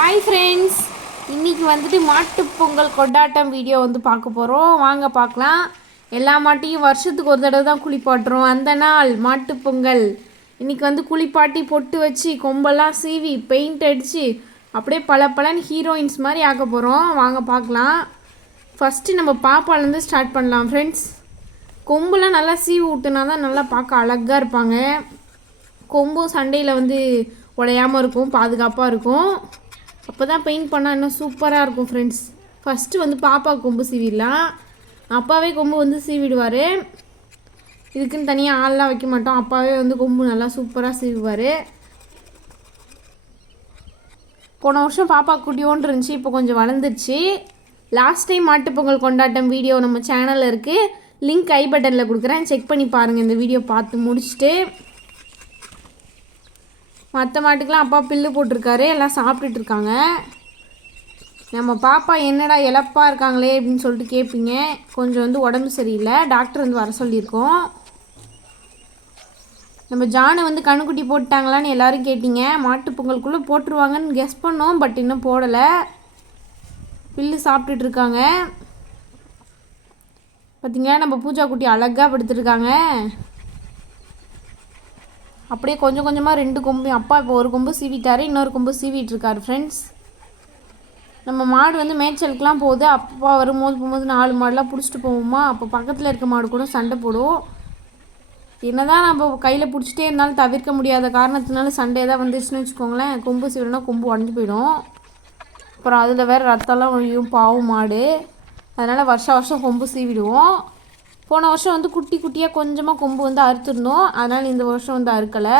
Hi friends இன்றைக்கி வந்துட்டு மாட்டுப்பொங்கல் கொண்டாட்டம் வீடியோ வந்து பார்க்க போகிறோம் வாங்க பார்க்கலாம். எல்லா மாட்டையும் வருஷத்துக்கு ஒரு தடவை தான் குளிப்பாட்டுறோம். அந்த நாள் மாட்டுப்பொங்கல் இன்றைக்கி வந்து குளிப்பாட்டி பொட்டு வச்சு கொம்பெல்லாம் சீவி பெயிண்ட் அடித்து அப்படியே பல பலன் ஹீரோயின்ஸ் மாதிரி ஆக்க போகிறோம் வாங்க பார்க்கலாம். ஃபஸ்ட்டு நம்ம பாப்பாலேருந்து ஸ்டார்ட் பண்ணலாம் ஃப்ரெண்ட்ஸ் கொம்புலாம் நல்லா சீவி விட்டுனா தான் நல்லா பார்க்க அழகாக இருப்பாங்க. கொம்பும் சண்டையில் வந்து உடையாமல் இருக்கும் பாதுகாப்பாக இருக்கும். அப்போ தான் பெயிண்ட் பண்ணால் இன்னும் சூப்பராக இருக்கும் ஃப்ரெண்ட்ஸ் ஃபஸ்ட்டு வந்து பாப்பா கொம்பு சீவிடலாம் அப்பாவே கொம்பு வந்து சீவிடுவார். இதுக்குன்னு தனியாக ஆள்லாம் வைக்க மாட்டோம். அப்பாவே வந்து கொம்பு நல்லா சூப்பராக சீவுவார். போன வருஷம் பாப்பா குட்டியோன்னு இருந்துச்சு இப்போ கொஞ்சம் வளர்ந்துருச்சு. லாஸ்ட் டைம் மாட்டுப்பொங்கல் கொண்டாட்டம் வீடியோ நம்ம சேனலில் இருக்குது லிங்க் ஐ பட்டனில் கொடுக்குறேன். செக் பண்ணி பாருங்கள் இந்த வீடியோ பார்த்து முடிச்சுட்டு மற்ற மாட்டுக்கெலாம் அப்பா பில்லு போட்டிருக்காரு எல்லாம் சாப்பிட்டுட்டு இருக்காங்க நம்ம பாப்பா என்னடா இழப்பாக இருக்காங்களே அப்படின்னு சொல்லிட்டு கேட்பீங்க கொஞ்சம் வந்து உடம்பு சரியில்லை. டாக்டர் வந்து வர சொல்லியிருக்கோம். நம்ம ஜானை வந்து கண்ணுக்குட்டி போட்டாங்களான்னு எல்லோரும் கேட்டீங்க. மாட்டு பொங்கலுக்குள்ளே போட்டுருவாங்கன்னு கெஸ் பண்ணோம் பட் இன்னும் போடலை. பில்லு சாப்பிட்டுட்டு இருக்காங்க பார்த்தீங்களா நம்ம பூஜா குட்டி அழகாக படுத்துருக்காங்க. அப்படியே கொஞ்சம் கொஞ்சமாக ரெண்டு கொம்பு. அப்பா இப்போ ஒரு கொம்பு சீவிட்டார் இன்னொரு கொம்பு சீவிட்டுருக்காரு ஃப்ரெண்ட்ஸ் நம்ம மாடு வந்து மேய்ச்சலுக்குலாம் போகுது. அப்பா வரும்போது போகும்போது நாலு மாடுலாம் பிடிச்சிட்டு போவோமா? அப்போ பக்கத்தில் இருக்க மாடு கூட சண்டை போடும் என்னதான் நம்ம கையில் பிடிச்சிட்டே இருந்தாலும் தவிர்க்க முடியாத காரணத்தினால சண்டே தான் வந்துச்சுன்னு வச்சுக்கோங்களேன். கொம்பு சீவினா கொம்பு உடஞ்சி போயிடும். அப்புறம் அதில் வேறு ரத்தம்லாம் ஒழியும் பாவும் மாடு. அதனால் வருஷம் வருஷம் கொம்பு சீவிடுவோம். போன வருஷம் வந்து குட்டி குட்டியாக கொஞ்சமாக கொம்பு வந்து அறுத்துருந்தோம். அதனால் இந்த வருஷம் வந்து அறுக்கலை.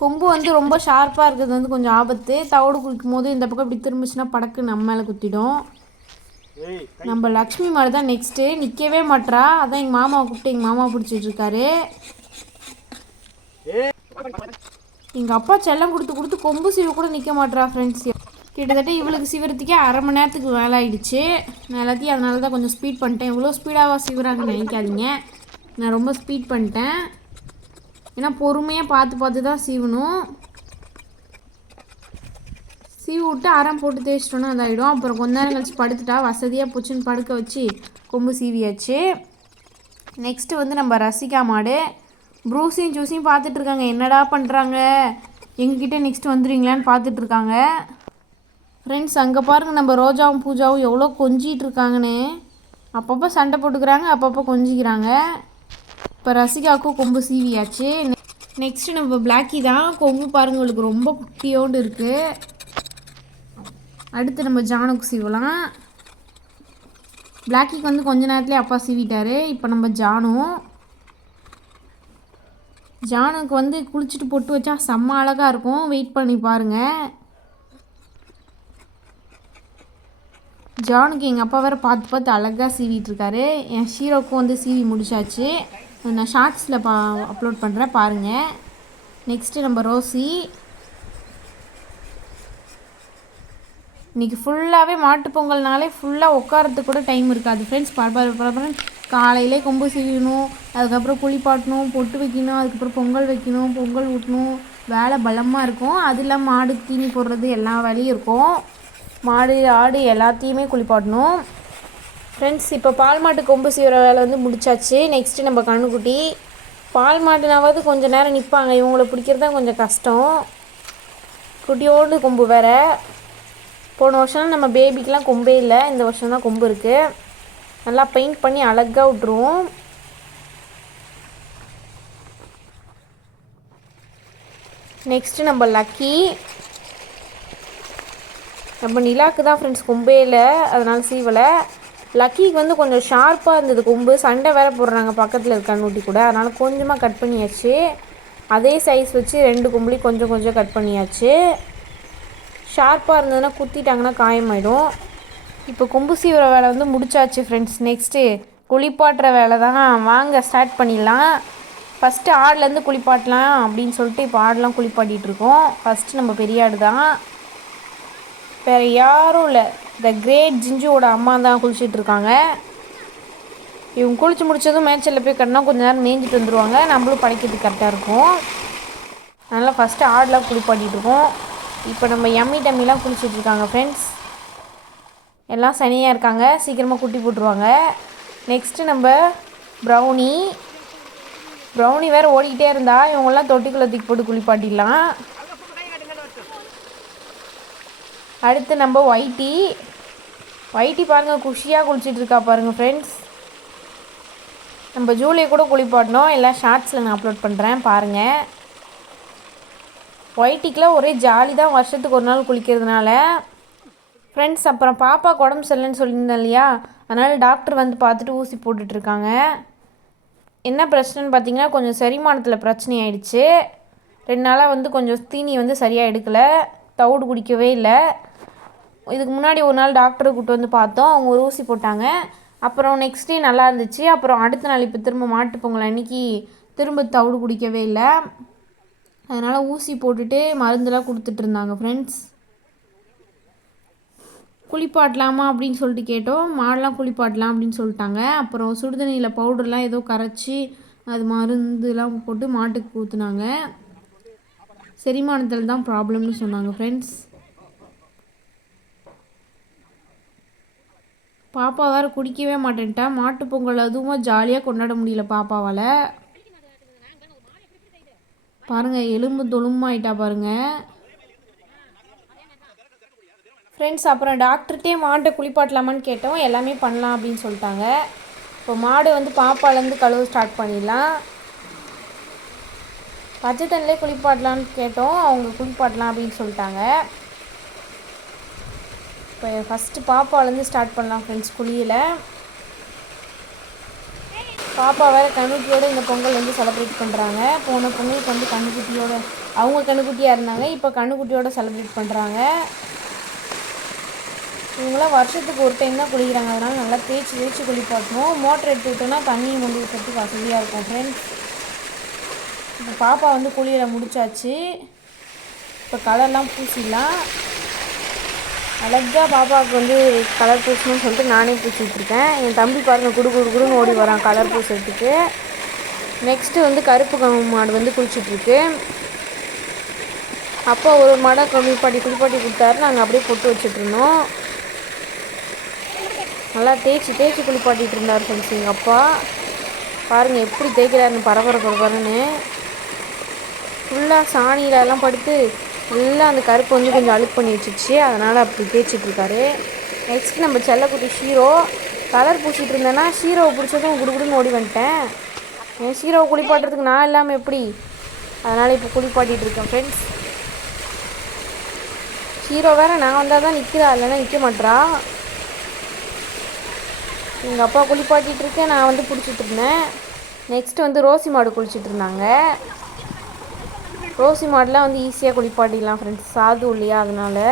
கொம்பு வந்து ரொம்ப ஷார்ப்பாக இருக்கிறது வந்து கொஞ்சம் ஆபத்து. தவிடு குளிக்கும் போது இந்த பக்கம் இப்படி திரும்பிச்சுன்னா படக்கு நம்ம மேலே குத்திடும். நம்ம லக்ஷ்மி மாடு தான் நெக்ஸ்ட்டு நிற்கவே மாட்றா. அதான் எங்கள் மாமாவை கூப்பிட்டு எங்கள் மாமா பிடிச்சிட்டு இருக்காரு. எங்கள் அப்பா செல்லம் கொடுத்து கொடுத்து கொம்பு சீவ கூட நிற்க மாட்றா ஃப்ரெண்ட்ஸ் கிட்டத்தட்ட இவளுக்கு சீவரத்துக்கே அரை மணி நேரத்துக்கு வேலை ஆகிடுச்சு நான் எல்லாத்தையும் அதனால தான் கொஞ்சம் ஸ்பீட் பண்ணிட்டேன். இவ்வளோ ஸ்பீடாக சீவராங்கன்னு நினைக்காதீங்க. நான் ரொம்ப ஸ்பீட் பண்ணிட்டேன். ஏன்னா பொறுமையாக பார்த்து பார்த்து தான் சீவணும். சீவி விட்டு அறம் போட்டு தேய்ச்சிட்டோன்னா அதாயிடும் அப்புறம் கொஞ்ச நேரம் கழிச்சு படுத்துட்டா வசதியாக புச்சுன்னு படுக்க வச்சு கொம்பு சீவியாச்சு. நெக்ஸ்ட்டு வந்து நம்ம ரசிகா மாடு. ப்ரூஸையும் ஜூஸையும் பார்த்துட்ருக்காங்க என்னடா பண்ணுறாங்க எங்ககிட்ட நெக்ஸ்ட் வந்துடுவீங்களான்னு பார்த்துட்ருக்காங்க ஃப்ரெண்ட்ஸ் அங்கே பாருங்கள் நம்ம ரோஜாவும் பூஜாவும் எவ்வளோ கொஞ்சிகிட்டு இருக்காங்கன்னு அப்பப்போ சண்டை போட்டுக்கிறாங்க அப்பப்போ கொஞ்சிக்கிறாங்க. இப்போ ரசிகாவுக்கும் கொம்பு சீவியாச்சு. நெக்ஸ்ட்டு நம்ம பிளாக்கி தான். கொம்பு பாருங்கள் உங்களுக்கு ரொம்ப குட்டியோண்டு இருக்குது அடுத்து நம்ம ஜானுக்கு சீவலாம். பிளாக்கிக்கு வந்து கொஞ்ச நேரத்துலேயே அப்பா சீவிட்டார். இப்போ நம்ம ஜானும் ஜானுக்கு வந்து குளிச்சுட்டு பொட்டு வச்சா செம்ம அழகாக இருக்கும். வெயிட் பண்ணி பாருங்கள் ஜானுக்கு எங்கள் அப்பா வேறு பார்த்து பார்த்து அழகாக சீவிட்டு இருக்காரு. என் ஷீரோக்கும் வந்து சீவி முடிச்சாச்சு. நான் ஷார்ட்ஸில் பா அப்லோட் பண்ணுறேன் பாருங்கள் நெக்ஸ்ட்டு நம்ம ரோசி. இன்றைக்கி ஃபுல்லாகவே மாட்டுப்பொங்கல்னாலே ஃபுல்லாக உட்காரத்துக்கு கூட டைம் இருக்காது. ஃப்ரெண்ட்ஸ் பரபர பரபரம் காலையிலே கொம்பு செய்யணும் அதுக்கப்புறம் குளிப்பாட்டணும் பொட்டு வைக்கணும் அதுக்கப்புறம் பொங்கல் வைக்கணும் பொங்கல் ஊட்டணும். வேலை பலமாக இருக்கும். அது இல்லாமல் மாடு தீனி போடுறது எல்லா வேலையும் இருக்கும். மாடு ஆடு எல்லாத்தையுமே குளிப்பாட்டணும். ஃப்ரெண்ட்ஸ் இப்போ பால் மாட்டு கொம்பு சீவுற வேலை வந்து முடிச்சாச்சு. நெக்ஸ்ட்டு நம்ம கண்ணுக்குட்டி பால் மாட்டுனாவது கொஞ்சம் நேரம் நிற்பாங்க இவங்களை பிடிக்கிறது தான் கொஞ்சம் கஷ்டம். குட்டியோடு கொம்பு வேற. போன வருஷம் நம்ம பேபிக்கெலாம் கொம்பே இல்லை. இந்த வருஷம் தான் கொம்பு இருக்குது நல்லா பெயிண்ட் பண்ணி அழகாக விட்ருவோம் நெக்ஸ்ட்டு நம்ம லக்கி நம்ம நிலாக்கு தான் ஃப்ரெண்ட்ஸ் கொம்பே இல்லை. அதனால் சீவலை. லக்கிக்கு வந்து கொஞ்சம் ஷார்ப்பாக இருந்தது கொம்பு. சண்டை வேற போடுறாங்க பக்கத்தில் இருக்க நூட்டி கூட. அதனால் கொஞ்சமாக கட் பண்ணியாச்சு. அதே சைஸ் வச்சு ரெண்டு கொம்புலையும் கொஞ்சம் கொஞ்சம் கட் பண்ணியாச்சு. ஷார்ப்பாக இருந்ததுன்னா குத்திட்டாங்கன்னா காயமாயிடும். இப்போ கொம்பு சீவுற வேலை வந்து முடிச்சாச்சு ஃப்ரெண்ட்ஸ் நெக்ஸ்ட்டு குளிப்பாட்டுற வேலை தான்? வாங்க ஸ்டார்ட் பண்ணிடலாம். ஃபஸ்ட்டு ஆடுலேருந்து குளிப்பாட்டலாம் அப்படின்னு சொல்லிட்டு இப்போ ஆடெலாம் குளிப்பாட்டிகிட்டு இருக்கோம். ஃபஸ்ட்டு நம்ம பெரிய ஆடு தான். வேறு யாரும் இல்லை. த கிரேட் ஜிஞ்சுவோட அம்மா தான் குளிச்சுட்டு இருக்காங்க. இவங்க குளிச்சு முடிச்சதும் மேய்ச்சலில் போய் கட்டினா கொஞ்ச நேரம் மேய்ஞ்சிட்டு வந்துடுவாங்க நம்மளும் படைக்கிறதுக்கு கரெக்டாக இருக்கும். அதனால் ஃபஸ்ட்டு ஆடெலாம் குளிப்பாட்டிகிட்டு இருக்கோம். இப்போ நம்ம எம்மி டம்மிலாம் குளிச்சுட்டு இருக்காங்க ஃப்ரெண்ட்ஸ் எல்லாம் சனியாக இருக்காங்க. சீக்கிரமாக குட்டி போட்டுருவாங்க. நெக்ஸ்ட்டு நம்ம ப்ரௌனி ப்ரௌனி வேறு ஓடிக்கிட்டே இருந்தால் இவங்கெல்லாம் தொட்டிக்குள்ளே தூக்கி போட்டு குளிப்பாட்டிடலாம். அடுத்து நம்ம ஒயிட்டி ஒயிட்டி பாருங்கள் குஷியாக குளிச்சிட்டு இருக்கா பாருங்கள் ஃப்ரெண்ட்ஸ் நம்ம ஜூலியை கூட குளிப்பாட்டினோம் எல்லாம் ஷார்ட்ஸில் நான் அப்லோட் பண்ணுறேன் பாருங்கள் ஒயிட்டிக்கெலாம் ஒரே ஜாலி தான் வருஷத்துக்கு ஒரு நாள் குளிக்கிறதுனால. ஃப்ரெண்ட்ஸ் அப்புறம் பாப்பாவுக்கு உடம்பு சரியில்லைன்னு சொல்லியிருந்தேன் இல்லையா? அதனால் டாக்டர் வந்து பார்த்துட்டு ஊசி போட்டுட்ருக்காங்க என்ன பிரச்சனைன்னு பார்த்தீங்கன்னா கொஞ்சம் செரிமானத்தில் பிரச்சனை ஆயிடுச்சு. ரெண்டு நாளாக வந்து கொஞ்சம் தீனி வந்து சரியாக எடுக்கலை. தவிடு குடிக்கவே இல்லை. இதுக்கு முன்னாடி ஒரு நாள் டாக்டரை கூப்பிட்டு வந்து பார்த்தோம். அவங்க ஒரு ஊசி போட்டாங்க. அப்புறம் நெக்ஸ்ட் டே நல்லா இருந்துச்சு. அப்புறம் அடுத்த நாள் இப்போ திரும்ப மாட்டு பொங்கல் அன்னைக்கு திரும்ப தவிடு குடிக்கவே இல்லை. அதனால் ஊசி போட்டுட்டு மருந்தெல்லாம் கொடுத்துட்டு இருந்தாங்க ஃப்ரெண்ட்ஸ் குளிப்பாட்டலாமா அப்படின்னு சொல்லிட்டு கேட்டோம். மாடெலாம் குளிப்பாட்டலாம் அப்படின்னு சொல்லிட்டாங்க. அப்புறம் சுடுதண்ணியில் பவுடர்லாம் ஏதோ கரைச்சி அது மருந்துலாம் போட்டு மாட்டுக்கு ஊற்றுனாங்க செரிமானத்தில் தான் ப்ராப்ளம்னு சொன்னாங்க ஃப்ரெண்ட்ஸ் பாப்பா வேறு குடிக்கவே மாட்டேன்ட்டா. மாட்டுப் பொங்கல் அதுவும் ஜாலியாக கொண்டாட முடியல பாப்பாவால். பாருங்கள் எலும்பு தொழுமாயிட்டா பாருங்கள் ஃப்ரெண்ட்ஸ் அப்புறம் டாக்டர்கிட்டே மாட்டை குளிப்பாட்டலாமான்னு கேட்டோம். எல்லாமே பண்ணலாம் அப்படின்னு சொல்லிட்டாங்க. இப்போ மாடு வந்து பாப்பாலேருந்து கழுவ ஸ்டார்ட் பண்ணிடலாம். பச்சை தண்ணிலே குளிப்பாட்டலான்னு கேட்டோம். அவங்க குளிப்பாட்டலாம் அப்படின்னு சொல்லிட்டாங்க. இப்போ ஃபஸ்ட்டு பாப்பாவிலேருந்து ஸ்டார்ட் பண்ணலாம் ஃப்ரெண்ட்ஸ் குழியில். பாப்பா வேறு கண்ணுக்குட்டியோடு இந்த பொங்கல் வந்து செலிப்ரேட் பண்ணுறாங்க போன பொங்கலுக்கு வந்து கண்ணுக்குட்டியோட அவங்க கண்ணுக்குட்டியாக இருந்தாங்க இப்போ கண்ணுக்குட்டியோட செலிப்ரேட் பண்ணுறாங்க இவங்களாம் வருஷத்துக்கு ஒரு டைம் தான் குளிக்கிறாங்க. அதனால் நல்லா தேய்ச்சி தேய்ச்சி குளிப்பாட்டணும். மோட்டர் எடுத்து விட்டோம்னா தண்ணி மொழி ஊற்றுறதுக்கு வசதியாக இருக்கும் ஃப்ரெண்ட்ஸ் இப்போ பாப்பா வந்து குளியலை முடிச்சாச்சு. இப்போ கலர்லாம் பூசிடலாம். அழகாக பாப்பாவுக்கு வந்து கலர் பூசணும்னு சொல்லிட்டு நானே பூசிட்டுருக்கேன். என் தம்பி பாருங்கள் குடு குடு குடுன்னு ஓடி வரான் கலர் பூசுறதுக்கு. நெக்ஸ்ட்டு வந்து கருப்பு மாடு வந்து குளிச்சிட்ருக்கு அப்பா ஒரு மாடை குளிப்பாட்டி குளிப்பாட்டி கொடுத்தாரு. நாங்கள் அப்படியே பொட்டு வச்சுட்ருந்தோம் நல்லா தேய்ச்சி தேய்ச்சி குளிப்பாட்டிகிட்டு இருந்தார் ஃப்ரெண்ட்ஸ் எங்கள் அப்பா. பாருங்கள் எப்படி தேய்க்கிறாருன்னு பரபர பரபரன்னு ஃபுல்லாக சாணியிலலாம் படுத்து எல்லாம் அந்த கருப்பு வந்து கொஞ்சம் அழுக்கு பண்ணி வச்சிச்சு அதனால் அப்படி தேய்ச்சிட்ருக்காரு நெக்ஸ்ட் நம்ம செல்லக்குட்டி ஷீரோ கலர் பூசிட்டு இருந்தேன்னா ஷீரோவை பிடிச்சதும் குடுகுடுன்னு ஓடி வந்துட்டேன். என் ஷீரோவை குளிப்பாட்டுறதுக்கு நான் இல்லாமல் எப்படி? அதனால் இப்போ குளிப்பாட்டிகிட்டு இருக்கேன் ஃப்ரெண்ட்ஸ் ஹீரோ வேறு நான் வந்தால் தான் நிற்கிறா இல்லைன்னா நிற்க மாட்றா. எங்கள் அப்பா குளிப்பாட்டிகிட்டு இருக்கேன் நான் வந்து பிடிச்சிட்டு இருந்தேன். நெக்ஸ்ட் வந்து ரோசி மாடு குளிச்சுட்டு இருந்தாங்க. ரோசி மாடெலாம் வந்து ஈஸியாக குளிப்பாட்டிடலாம் ஃப்ரெண்ட்ஸ் சாது இல்லையா? அதனால்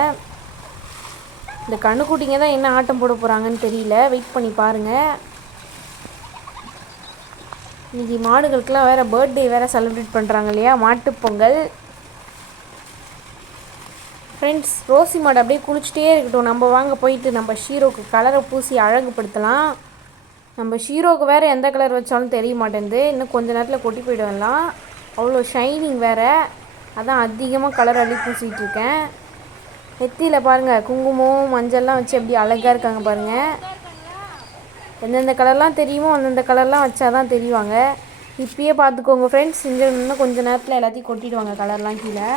இந்த கண்ணுக்குட்டிங்க தான் என்ன ஆட்டம் போட போகிறாங்கன்னு தெரியல. வெயிட் பண்ணி பாருங்கள் இன்றைக்கி மாடுகளுக்கெல்லாம் வேறு பர்த்டே வேறு செலிப்ரேட் பண்ணுறாங்க இல்லையா? மாட்டுப் பொங்கல். ஃப்ரெண்ட்ஸ் ரோசி மாடு அப்படியே குளிச்சுட்டே இருக்கட்டும். நம்ம வாங்க போயிட்டு நம்ம ஷீரோக்கு கலரை பூசி அழகுபடுத்தலாம். நம்ம ஷீரோக்கு வேறு எந்த கலர் வச்சாலும் தெரிய மாட்டேங்குது. இன்னும் கொஞ்ச நேரத்தில் கொட்டி போயிடுவேன்லாம். அவ்வளோ ஷைனிங் வேறு. அதான் அதிகமாக கலர் அள்ளி பூசிகிட்டு இருக்கேன் நெத்தியில் பாருங்கள் குங்குமம் மஞ்சள்லாம் வச்சு எப்படி அழகாக இருக்காங்க பாருங்கள் எந்தெந்த கலர்லாம் தெரியுமோ அந்தந்த கலர்லாம் வச்சா தான் தெரிவாங்க. இப்பயே பார்த்துக்கோங்க ஃப்ரெண்ட்ஸ் இங்கே இன்னும் கொஞ்சம் நேரத்தில் எல்லாத்தையும் கொட்டிடுவாங்க கலர்லாம் கீழே.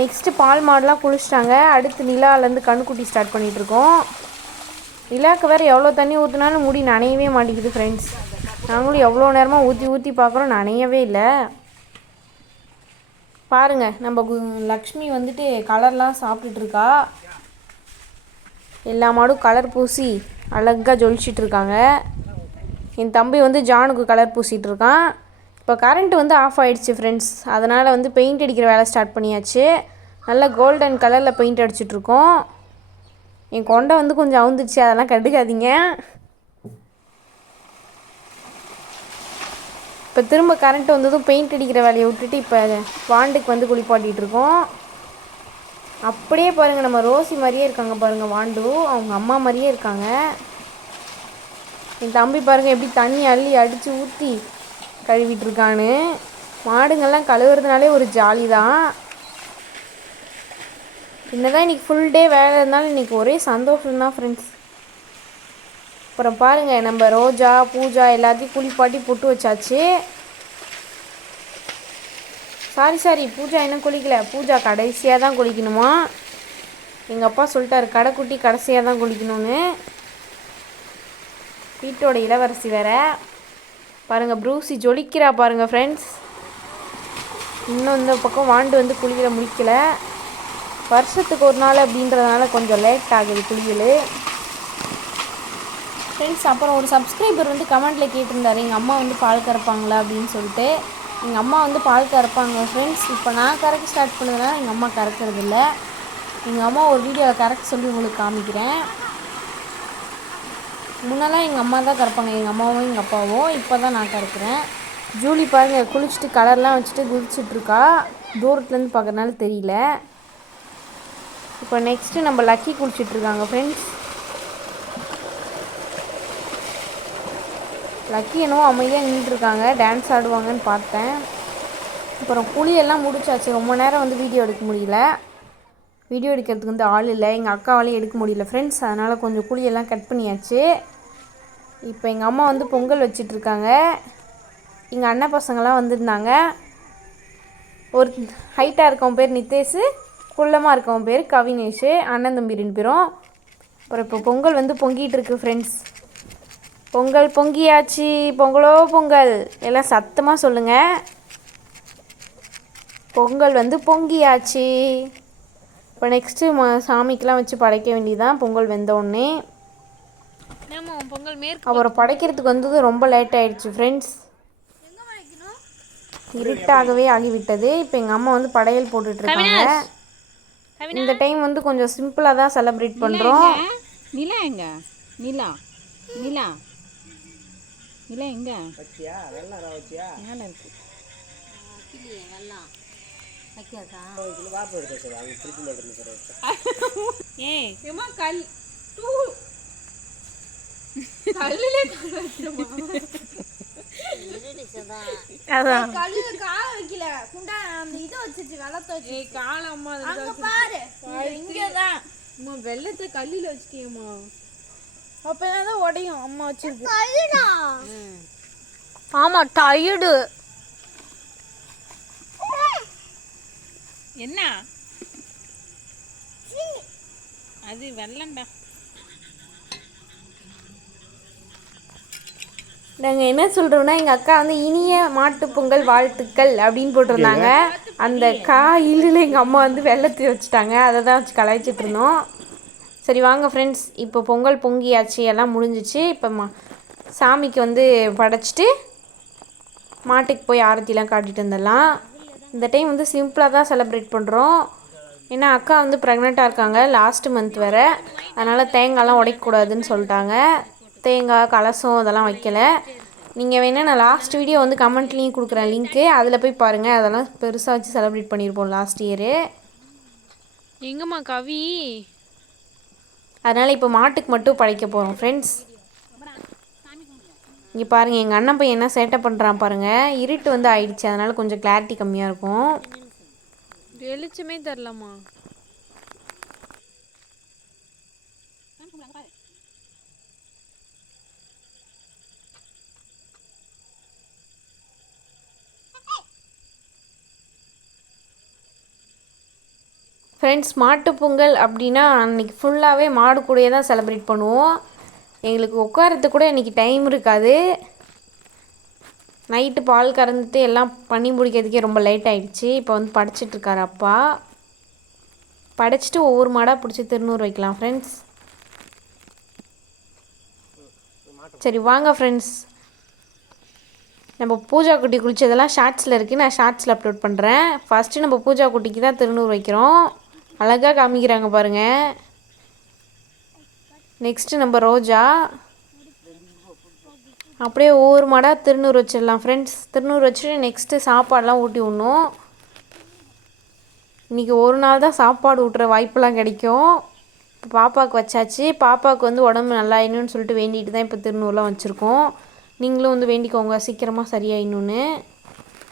நெக்ஸ்ட்டு பால் மாடெலாம் குளிச்சிட்டாங்க. அடுத்து நிலாலேருந்து கண்ணுக்குட்டி ஸ்டார்ட் பண்ணிகிட்ருக்கோம் நிலாவுக்கு வேறு எவ்வளோ தண்ணி ஊற்றினாலும் முடி நனையவே மாட்டேங்குது ஃப்ரெண்ட்ஸ் நாங்களும் எவ்வளோ நேரமாக ஊற்றி ஊற்றி பார்க்குறோம் நனையவே இல்லை. பாருங்கள் நம்ம கு- லக்ஷ்மி வந்துட்டு கலர்லாம் சாப்பிட்டுட்ருக்கா எல்லா மாடும் கலர் பூசி அழகாக ஜொலிச்சிட்ருக்காங்க என் தம்பி வந்து ஜானுக்கு கலர் பூசிகிட்ருக்கான் இப்போ கரண்ட் வந்து ஆஃப் ஆகிடுச்சு ஃப்ரெண்ட்ஸ் அதனால் வந்து பெயிண்ட் அடிக்கிற வேலை ஸ்டார்ட் பண்ணியாச்சு. நல்லா கோல்டன் கலரில் பெயிண்ட் அடிச்சிட்ருக்கோம் என் கொண்டை வந்து கொஞ்சம் அவுந்துச்சு அதெல்லாம் கண்டுக்காதீங்க. இப்போ திரும்ப கரண்ட் வந்ததும் பெயிண்ட் அடிக்கிற வேலையை விட்டுட்டு இப்போ வாண்டுக்கு வந்து குளிப்பாட்டிகிட்டு இருக்கோம். அப்படியே பாருங்கள் நம்ம ரோசி மாதிரியே இருக்காங்க பாருங்கள் வாண்டு. அவங்க அம்மா மாதிரியே இருக்காங்க. என் தம்பி பாருங்கள் எப்படி தண்ணி அள்ளி அடித்து ஊற்றி கழுவிட்டுருக்கான்னு மாடுங்கள்லாம் கழுவுறதுனாலே ஒரு ஜாலி தான் என்னதான் இன்னைக்கு ஃபுல் டே வேலை இருந்தாலும் இன்னைக்கு ஒரே சந்தோஷம் தான் ஃப்ரெண்ட்ஸ் அப்புறம் பாருங்கள் நம்ம ரோஜா பூஜா எல்லாத்தையும் குளிப்பாட்டி பொட்டு வச்சாச்சு. சாரி சாரி பூஜா இன்னும் குளிக்கல. பூஜா கடைசியாக தான் குளிக்கணுமா? எங்கள் அப்பா சொல்லிட்டாரு கடைக்குட்டி கடைசியாக தான் குளிக்கணும்னு. வீட்டோட இளவரசி வேற. பாருங்கள் ப்ரூசி ஜொலிக்கிறா பாருங்கள் ஃப்ரெண்ட்ஸ் இன்னும் இந்த பக்கம் வாண்டு வந்து குளிக்கிற முடிக்கலை. வருஷத்துக்கு ஒரு நாள் அப்படின்றதுனால கொஞ்சம் லேட் ஆகுது குளியல். ஃப்ரெண்ட்ஸ் அப்புறம் ஒரு சப்ஸ்கிரைபர் வந்து கமெண்ட்டில் கேட்டிருந்தாரு. எங்கள் அம்மா வந்து பால் கறப்பாங்களா அப்படின்னு சொல்லிட்டு. எங்கள் அம்மா வந்து பால் கறப்பாங்க. ஃப்ரெண்ட்ஸ் இப்போ நான் கறக்க ஸ்டார்ட் பண்ணதுனால எங்கள் அம்மா கறக்கிறது இல்லை. எங்கள் அம்மா ஒரு வீடியோவை கறக்க சொல்லி உங்களுக்கு காமிக்கிறேன். முன்னெல்லாம் எங்கள் அம்மா தான் கறப்பாங்க. எங்கள் அம்மாவும் எங்கள் அப்பாவும். இப்போ தான் நான் கறக்கிறேன். ஜூலி பாருங்க குளிச்சுட்டு கலர்லாம் வச்சுட்டு குதிச்சிட்ருக்கா தூரத்துலேருந்து பார்க்குறதுனால தெரியல. இப்போ நெக்ஸ்ட்டு நம்ம லக்கி குளிச்சிட்ருக்காங்க ஃப்ரெண்ட்ஸ் லக்கி என்னவோ அமைதியாக நின்றுருக்காங்க டான்ஸ் ஆடுவாங்கன்னு பார்த்தேன். அப்புறம் குழியெல்லாம் முடிச்சாச்சு. ரொம்ப நேரம் வந்து வீடியோ எடுக்க முடியல. வீடியோ எடுக்கிறதுக்கு வந்து ஆள் இல்லை. எங்கள் அக்காவாலையும் எடுக்க முடியல ஃப்ரெண்ட்ஸ் அதனால் கொஞ்சம் குழியெல்லாம் கட் பண்ணியாச்சு. இப்போ எங்கள் அம்மா வந்து பொங்கல் வச்சிட்ருக்காங்க. எங்கள் அண்ணன் பசங்களாம் வந்திருந்தாங்க. ஒரு ஹைட்டாக இருக்கவன் பேர் நித்தேஷ் குள்ளமாக இருக்கவன் பேர் கவினேஷ் அண்ணன் தம்பி ரெண்டு பேரும். அப்புறம் இப்போ பொங்கல் வந்து பொங்கிட்டு இருக்கு ஃப்ரெண்ட்ஸ் பொங்கல் பொங்கியாச்சு. பொங்கலோ பொங்கல். எல்லாம் சத்தமாக சொல்லுங்கள் பொங்கல் வந்து பொங்கியாச்சு. இப்போ நெக்ஸ்ட்டு சாமிக்கெலாம் வச்சு படைக்க வேண்டியதுதான். பொங்கல் வெந்த உடனே. பொங்கல் மேற்கு அப்புறம் படைக்கிறதுக்கு வந்தது ரொம்ப லேட் ஆயிடுச்சு ஃப்ரெண்ட்ஸ் இருட்டாகவே ஆகிவிட்டது. இப்போ எங்கள் அம்மா வந்து படையல் போட்டுட்டு இருக்காங்க இந்த டைம் வந்து கொஞ்சம் சிம்பிளாக தான் செலிப்ரேட் பண்ணுறோம் நிலா எங்க? நிலா. நிலா நிலா எங்க மேல இருக்கு ஏய் ஏமா கல் டூ கல்லுலே அதான். கல்லுல கால வைக்கல. குண்டா அந்த இது வச்சிருச்சு வெள்ளத்தை வச்சு ஏய் கால அம்மா அங்க பாரு. இங்கதான் அம்மா வெள்ளத்தை கல்லில வச்சிட்டியம்மா. அப்பதான் உடையும் அம்மா வச்சிருக்கு. ஆமா டயர்டு என்ன? அது வெள்ளம்டா. நாங்கள் என்ன சொல்கிறோம்னா எங்கள் அக்கா வந்து இனிய மாட்டுப் பொங்கல் வாழ்த்துக்கள் அப்படின்னு போட்டிருந்தாங்க. அந்த காயிலில் எங்கள் அம்மா வந்து வெள்ளத்தை வச்சுட்டாங்க. அதை தான் வச்சு கலாய்ச்சிட்டு இருந்தோம். சரி வாங்க ஃப்ரெண்ட்ஸ் இப்போ பொங்கல் பொங்கியாச்சு எல்லாம் முடிஞ்சிச்சு. இப்போ மா சாமிக்கு வந்து படைச்சிட்டு மாட்டுக்கு போய் ஆரத்திலாம் காட்டிட்டு வந்துடலாம். இந்த டைம் வந்து சிம்பிளாக தான் செலிப்ரேட் பண்ணுறோம் ஏன்னா அக்கா வந்து ப்ரெக்னெண்ட்டாக இருக்காங்க லாஸ்ட் மந்த் வேறு. அதனால் தேங்காய்லாம் உடைக்கக்கூடாதுன்னு சொல்லிட்டாங்க. தேங்காய் கலசம் அதெல்லாம் வைக்கலை. நீங்கள் வேணால் நான் லாஸ்ட் வீடியோ வந்து கமெண்ட்லேயும் கொடுக்குறேன் லிங்க்கு அதில் போய் பாருங்கள் அதெல்லாம் பெருசாக வச்சு செலிப்ரேட் பண்ணியிருப்போம் லாஸ்ட் இயரு எங்கம்மா கவி? அதனால் இப்போ மாட்டுக்கு மட்டும் படைக்க போகிறோம் ஃப்ரெண்ட்ஸ் இங்கே பாருங்கள் எங்கள் அண்ணன் பையன் என்ன சேட்டை பண்ணுறான் பாருங்கள் இருட்டு வந்து ஆயிடுச்சு அதனால் கொஞ்சம் கிளாரிட்டி கம்மியாக இருக்கும். வெளிச்சமே தரலாமா ஃப்ரெண்ட்ஸ் மாட்டுப் பொங்கல் அப்படின்னா அன்றைக்கி ஃபுல்லாகவே மாடு கூடயே தான் செலிப்ரேட் பண்ணுவோம். எங்களுக்கு உட்காரத்துக்கு கூட இன்றைக்கி டைம் இருக்காது. நைட்டு பால் கறந்துட்டு எல்லாம் பண்ணி முடிக்கிறதுக்கே ரொம்ப லேட் ஆயிடுச்சு. இப்போ வந்து படைச்சிட்டுருக்காரு அப்பா. படைச்சிட்டு ஒவ்வொரு மாடாக பிடிச்சி திருநூறு வைக்கலாம் ஃப்ரெண்ட்ஸ் சரி வாங்க ஃப்ரெண்ட்ஸ் நம்ம பூஜா குட்டி குளித்ததெல்லாம் ஷார்ட்ஸில் இருக்குது நான் ஷார்ட்ஸில் அப்லோட் பண்ணுறேன் ஃபஸ்ட்டு நம்ம பூஜா குட்டிக்கு தான் திருநூறு வைக்கிறோம். அழகாக காமிக்கிறாங்க பாருங்கள் நெக்ஸ்ட்டு நம்ம ரோஜா. அப்படியே ஒவ்வொரு மாடாக திருநூறு வச்சிடலாம் ஃப்ரெண்ட்ஸ் திருநூறு வச்சுட்டு நெக்ஸ்ட்டு சாப்பாடெலாம் ஊட்டி விடணும். இன்றைக்கி ஒரு நாள் தான் சாப்பாடு ஊட்டுற வாய்ப்பெல்லாம் கிடைக்கும். இப்போ பாப்பாவுக்கு வச்சாச்சு. பாப்பாவுக்கு வந்து உடம்பு நல்லா ஆயிடணும்னு சொல்லிட்டு வேண்டிட்டு தான் இப்போ திருநூறுலாம் வச்சுருக்கோம். நீங்களும் வந்து வேண்டிக்கோங்க. சீக்கிரமாக சரியாயிடணுன்னு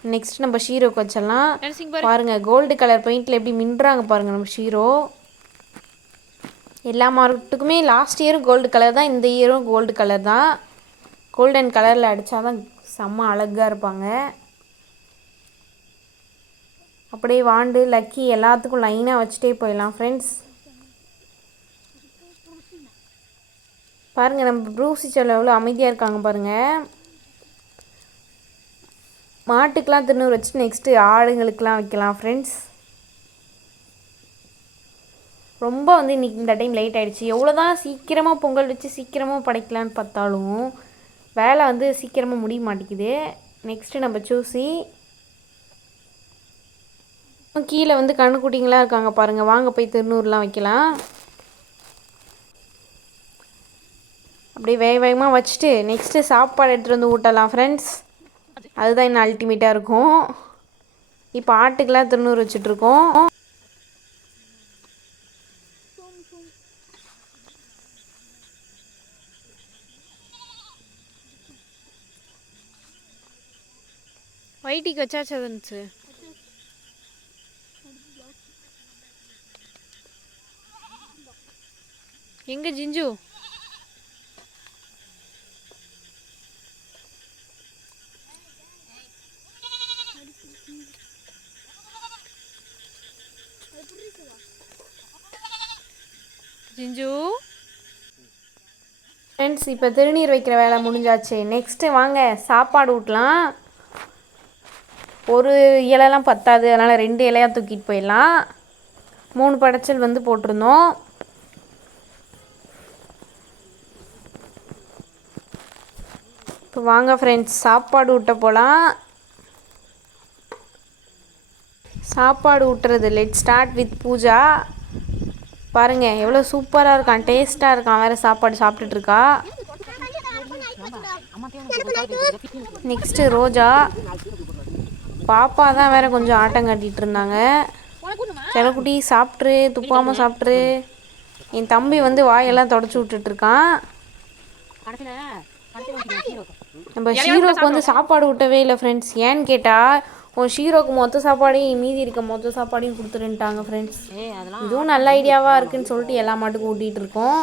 நெக்ஸ்ட் நம்ம ஷீரோக்கு வச்சிடலாம் நரசிங் பாருங்க கோல்டு கலர் பெயிண்டில் எப்படி மின்றாங்க பாருங்க நம்ம ஷீரோ எல்லா மார்க்கெட்டுக்குமே லாஸ்ட் இயரும் கோல்டு கலர் தான் இந்த இயரும் கோல்டு கலர் தான். கோல்டன் கலரில் அடித்தா தான் செம்ம அழகாக இருப்பாங்க. அப்படியே வாண்டு லக்கி எல்லாத்துக்கும் லைனாக வச்சுட்டே போயிடலாம் ஃப்ரெண்ட்ஸ் பாருங்கள் நம்ம ப்ரூசி எவ்வளோ அமைதியாக இருக்காங்க பாருங்கள் மாட்டுக்கெலாம் திருநூறு வச்சு நெக்ஸ்ட்டு ஆடுங்களுக்கெலாம் வைக்கலாம் ஃப்ரெண்ட்ஸ் ரொம்ப வந்து இன்றைக்கி இந்த டைம் லேட் ஆகிடுச்சு எவ்வளோ தான் சீக்கிரமாக பொங்கல் வச்சு சீக்கிரமாக படைக்கலான்னு பார்த்தாலும் வேலை வந்து சீக்கிரமாக முடிய மாட்டேங்குது. நெக்ஸ்ட்டு நம்ம சூசி கீழே வந்து கண்ணுக்குட்டிங்களாம் இருக்காங்க பாருங்கள் வாங்க போய் திருநூறுலாம் வைக்கலாம். அப்படியே வேக வேகமாக வச்சுட்டு நெக்ஸ்ட்டு சாப்பாடு எடுத்துகிட்டு வந்து ஊட்டலாம் ஃப்ரெண்ட்ஸ் அதுதான் இன்னும் அல்டிமேட்டாக இருக்கும். இப்போ ஆட்டுக்கெல்லாம் திருநூறு வச்சுட்ருக்கோம் வைட்டிக்கு வச்சாச்சா இருந்துச்சு எங்க ஜிஞ்சு? ஃப்ரெண்ட்ஸ் இப்போ திருநீர் வைக்கிற வேலை முடிஞ்சாச்சு. நெக்ஸ்ட்டு வாங்க சாப்பாடு ஊட்டலாம். ஒரு இலைலாம் பத்தாது அதனால் ரெண்டு இலையாக தூக்கிட்டு போயிடலாம். மூணு படைச்சல் வந்து போட்டிருந்தோம். இப்போ வாங்க ஃப்ரெண்ட்ஸ் சாப்பாடு ஊட்ட போகலாம் சாப்பாடு ஊட்டுறது லெட் ஸ்டார்ட் வித் பூஜா. பாருங்க எவ்வளோ சூப்பராக இருக்கான் டேஸ்ட்டாக இருக்கான். வேறு சாப்பாடு சாப்பிட்டுட்டு இருக்கா. நெக்ஸ்ட்டு ரோஜா. பாப்பா தான் வேற கொஞ்சம் ஆட்டம் காட்டிட்டு இருந்தாங்க. செலக்குட்டி சாப்பிட்ரு துப்பாமல் சாப்பிட்ரு என் தம்பி வந்து வாயெல்லாம் தொடச்சி விட்டுட்டு இருக்கான். நம்ம ஷீரோக்கு வந்து சாப்பாடு ஊட்டவே இல்லை ஃப்ரெண்ட்ஸ் ஏன்னு கேட்டால் உன் ஷீரோக்கு மொத்த சாப்பாடையும் மீதி இருக்க மொத்த சாப்பாடையும் கொடுத்துருன்ட்டாங்க ஃப்ரெண்ட்ஸ் இதுவும் நல்ல ஐடியாவாக இருக்குன்னு சொல்லிட்டு எல்லா மாட்டுக்கும் ஊட்டிகிட்டு இருக்கோம்.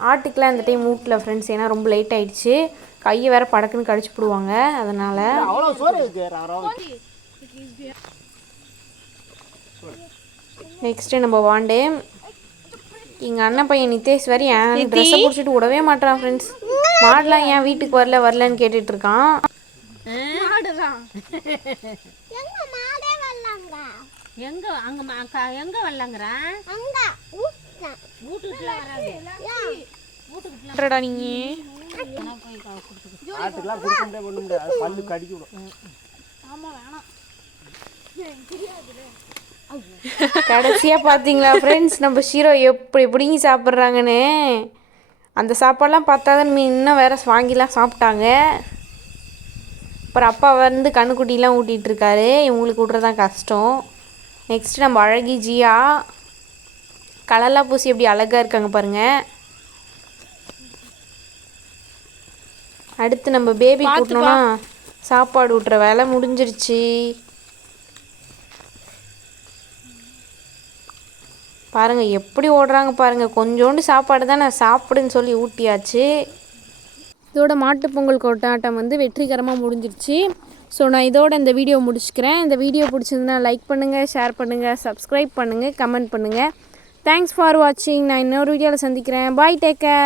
ஆட்டுக்கெலாம் இந்த டைம் ஊட்டல ஃப்ரெண்ட்ஸ் ஏன்னா ரொம்ப லேட் ஆயிடுச்சு. கையை வேற படக்குன்னு கடிச்சு போடுவாங்க அதனால். நெக்ஸ்ட்டு நம்ம வாண்டு எங்கள் அண்ணன் பையன் நிதேஷ் வரை என் ட்ரெஸ்ஸை பிடிச்சிட்டு விடவே மாட்டான் ஃப்ரெண்ட்ஸ் மாடலாம் ஏன் வீட்டுக்கு வரல வரலன்னு கேட்டுட்டு இருக்கான். எங்க மாடே வரலாங்க? எங்க அங்க எங்க வரலங்கிற? சொல்றடா நீ ஆட்டுக்கெல்லாம் கொடுக்க முடியாது பண்ண முடியாது அது பல்லு கடிக்க விடும். கடைசியாக பார்த்தீங்களா ஃப்ரெண்ட்ஸ் நம்ம ஷீரோ எப்படி எப்படிங்க சாப்பிட்றாங்கன்னு? அந்த சாப்பாடெல்லாம் பார்த்தாதான் மீ இன்னும் வேற வாங்கிலாம் சாப்பிட்டாங்க. அப்புறம் அப்பா வந்து கண்ணுக்குட்டிலாம் ஊட்டிகிட்டு இருக்காரு. இவங்களுக்கு விட்றது தான் கஷ்டம். நெக்ஸ்ட் நம்ம அழகி ஜியா கலர்லாம் பூசி எப்படி அழகாக இருக்காங்க பாருங்க. அடுத்து நம்ம பேபி கூட்டணும்னா சாப்பாடு ஊட்டுற வேலை முடிஞ்சிருச்சு. பாருங்க எப்படி ஓடுறாங்க பாருங்க. கொஞ்சோண்டு சாப்பாடு தான் நான் சாப்பிடுன்னு சொல்லி ஊட்டியாச்சு. இதோட மாட்டுப் பொங்கல் கொண்டாட்டம் வந்து வெற்றிகரமாக முடிஞ்சிருச்சு. ஸோ நான் இதோட இந்த வீடியோ முடிச்சுக்கிறேன். இந்த வீடியோ பிடிச்சிருந்தா லைக் பண்ணுங்கள் ஷேர் பண்ணுங்கள் சப்ஸ்கிரைப் பண்ணுங்கள் கமெண்ட் பண்ணுங்கள் தேங்க்ஸ் ஃபார் வாட்சிங் நான் இன்னொரு வீடியோவில் சந்திக்கிறேன். Bye take care